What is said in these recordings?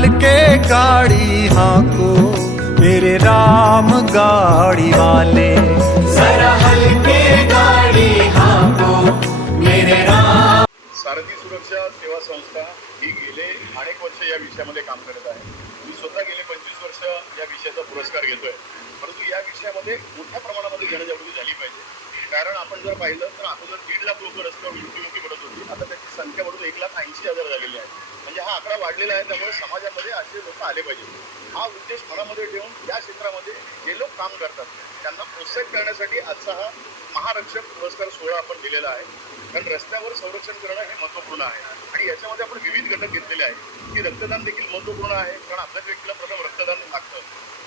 हल्के गाड़ी हाँको मेरे राम गाड़ी वाले, जरा हल्के गाड़ी हाँको मेरे राम। सारथी सुरक्षा सेवा संस्था ही गेले अनेक वर्ष या विषयामध्ये काम करत आहे. मी स्वतः गेले 25 वर्ष या विषयाचा पुरस्कार घेतोय. परंतु या विषयामध्ये मोठ्या प्रमाणामध्ये जनजागृती झाली पाहिजे. कारण आपण जर पाहिलं तर अगोदर 1.5 लाख लोक रस्त्यावर मृत्युमुखी पडत होती. आता त्याची संख्या वाढून 1,80,000 झालेली आहे. म्हणजे हा आकडा वाढलेला आहे. त्यामुळे समाजामध्ये असे लोक आले पाहिजे. हा उद्देश मनामध्ये ठेवून या क्षेत्रामध्ये जे लोक काम करतात त्यांना प्रोत्साहित करण्यासाठी आजचा हा महारक्षक पुरस्कार सोहळा आपण दिलेला आहे. कारण रस्त्यावर संरक्षण करणं हे महत्त्वपूर्ण आहे आणि याच्यामध्ये आपण विविध घटक घेतलेले आहेत की रक्तदान देखील महत्त्वपूर्ण आहे. कारण अपघात व्यक्तीला प्रथम रक्तदान लागतं.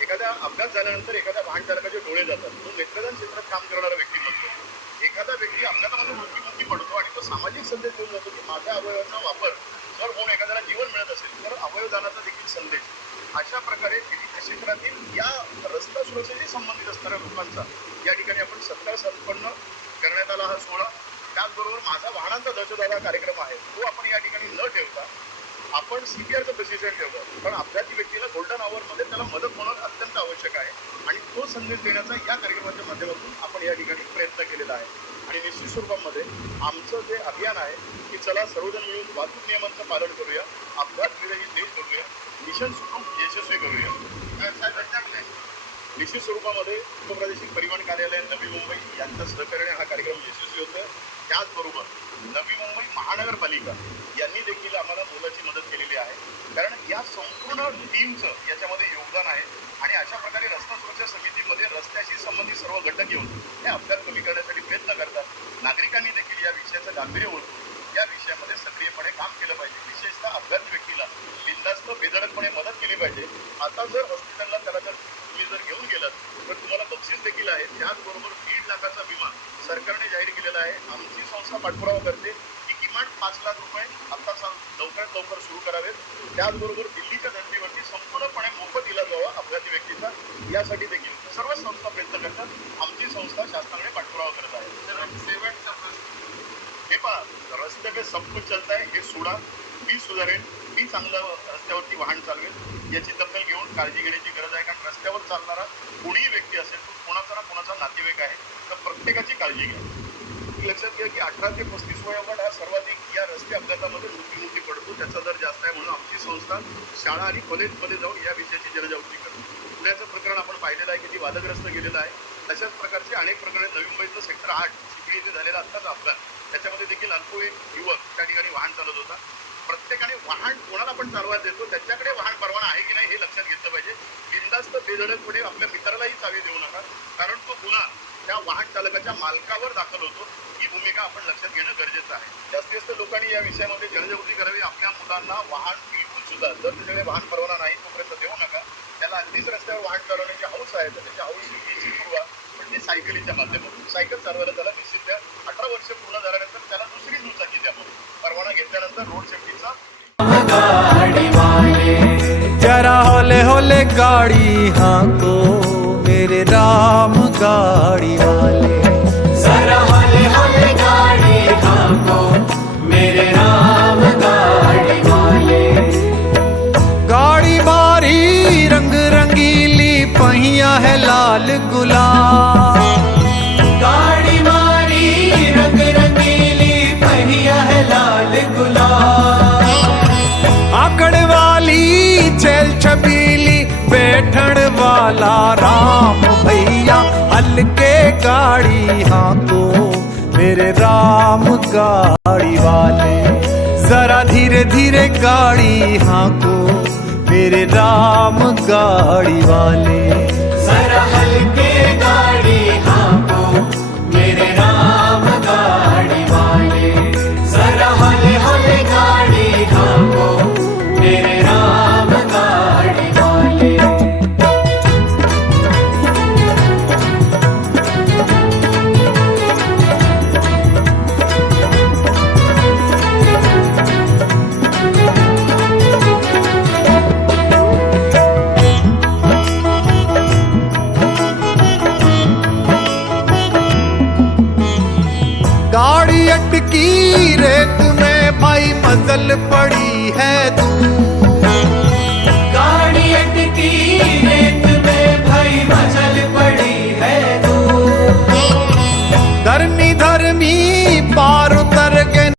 एखाद्या अपघात झाल्यानंतर एखाद्या वाहन चालकाचे डोळे जातात. म्हणून नेत्रदान क्षेत्रात काम करणारा व्यक्तिमत्व, एखादा व्यक्ती अपघातामध्ये मृत्युमुखी पडतो आणि तो सामाजिक संदेश देऊन जातो की माझ्या अवयवाचा वापर जर होऊन एखाद्याला जीवन मिळत असेल तर अवयवदानाचा देखील संदेश. अशा प्रकारे विविध क्षेत्रातील या रस्ता सुरक्षेशी संबंधित असणाऱ्या लोकांचा या ठिकाणी आपण सत्कार संपन्न करण्यात आला हा सोहळा. त्याचबरोबर माझा वाहनांचा दहशतवाद हा कार्यक्रम आहे तो आपण या ठिकाणी न ठेवता आपण CPRचं प्रशिक्षण ठेवलं. पण अपघाती व्यक्तीला गोल्डन आवरमध्ये त्याला मदत होणं अत्यंत आवश्यक आहे आणि तो संदेश देण्याचा या कार्यक्रमाच्या माध्यमातून आपण या ठिकाणी प्रयत्न केलेला आहे. आणि निश्चित स्वरूपामध्ये आमचं जे अभियान आहे की चला सर्वजण मिळून वाहतूक नियमांचं पालन करूया, अपघात विरहित देश करूया, मिशन सुखरूप यशस्वी करूया. निश्चित स्वरूपामध्ये उपप्रादेशिक परिवहन कार्यालय नवी मुंबई यांच्या सहकार्याने हा कार्यक्रम यशस्वी होतोय. त्याचबरोबर नवी मुंबई महानगरपालिका यांनी देखील आम्हाला मोलाची मदत केलेली आहे. कारण या संपूर्ण टीमचं याच्यामध्ये योगदान आहे आणि अशा प्रकारे रस्ता सुरक्षा समितीमध्ये रस्त्याशी संबंधित सर्व घटक घेऊन हे अपघात कमी करण्यासाठी प्रयत्न करतात. नागरिकांनी देखील या विषयाचं गांभीर्य ओळखून या विषयामध्ये सक्रियपणे काम केलं पाहिजे. विशेषतः अपघाती व्यक्तीला बिनधास्त बेधडकपणे मदत केली पाहिजे. आता जर हॉस्पिटलला त्याला तुम्ही जर घेऊन गेलात तर तुम्हाला बक्षीस देखील आहे. त्याचबरोबर 1.5 लाखाचा विमा सरकारने जाहीर केलेला आहे. आमची संस्था पाठपुरावा करते की किमान 5 लाख रुपये आता लवकरात लवकर सुरू करावेत. त्याचबरोबर दिल्लीच्या धर्तीवरती संपूर्णपणे मोफत इलाज व्हावा अपघाती व्यक्तीचा, यासाठी देखील सर्व संस्था प्रयत्न करतात. आमची संस्था शासनाकडे पाठपुरावा करत आहे. हे पहा, रस्ते पे सब कुछ चलता है हे सोडा. मी सुधारेन, मी चांगलं रस्त्यावरती वाहन चालवेल याची दखल घेऊन काळजी घेण्याची गरज आहे. कारण रस्त्यावर चालणारा कोणीही व्यक्ती असेल तो कोणाचा ना कोणाचा नातेवाईक आहे, तर प्रत्येकाची काळजी घ्या. लक्षात घ्या की 18 ते 35 वयोगट हा सर्वाधिक या रस्ते अपघातामध्ये मृत्युमुखी पडतो. त्याचा दर जास्त आहे. म्हणून आमची संस्था शाळा आणि कॉलेजमध्ये जाऊन या विषयाची जनजागृती करते. पुण्याचं प्रकरण आपण पाहिलेलं आहे की ते वादग्रस्त गेलेलं आहे. तशाच प्रकारचे अनेक प्रकरणे नवी मुंबईचं सेक्टर 8 चिखली येथे झालेला आत्ताच अपघात, त्याच्यामध्ये देखील अल्पवयीन युवक त्या ठिकाणी वाहन चालवत होता. प्रत्येकाने वाहन कोणाला आपण चालवायला देतो त्याच्याकडे वाहन परवाना आहे की नाही हे लक्षात घेतलं पाहिजे. बिनधास्त बेधडकपणे आपल्या मित्रालाही चावी देऊ नका, कारण तो गुन्हा त्या वाहन चालकाच्या मालकावर दाखल होतो. ही भूमिका आपण लक्षात घेणं गरजेचं आहे. जास्तीत जास्त लोकांनी या विषयामध्ये जनजागृती करावी. आपल्या मुलांना वाहन बिलकुल सुद्धा जर त्याच्याकडे वाहन परवाना नाही तोपर्यंत देऊ नका. त्याला अगदीच रस्त्यावर वाहन चालवण्याची हौस आहे तर त्याची हौस पुरवा, पण ती सायकलीच्या माध्यमातून. सायकल चालवायला त्याला निश्चित द्या. 18 वर्ष पूर्ण झाल्यानंतर त्याला दुसरी दुचाकी द्या. परवाना घेतल्यानंतर रोड सेफ्टीचा जरा हौले हौले गाड़ी हाँको मेरे राम गाड़ी वाले, जरा हौले हौले गाड़ी हाँको मेरे राम गाड़ी वाले। गाड़ी मारी रंग रंगीली पहिया है लाल गुलाल, गाड़ी मारी रंग रंगीली पहिया है लाल गुलाल। आकड़ वाली चल छबीली बैठन वाला राम भैया, हल्के गाड़ी हाँको मेरे राम गाड़ी वाले, जरा धीरे धीरे गाड़ी हाँको मेरे राम गाड़ी वाले, जरा हल्के गाड़ी हाँको मेरे राम गाड़ी वाले, जरा हौले हौले गाड़ी हाँको मेरे राम गाड़ी वाले। गाड़ी अटकी रेत में भाई मजल पड़ी है तू, धर्मी धर्मी पार उतर गए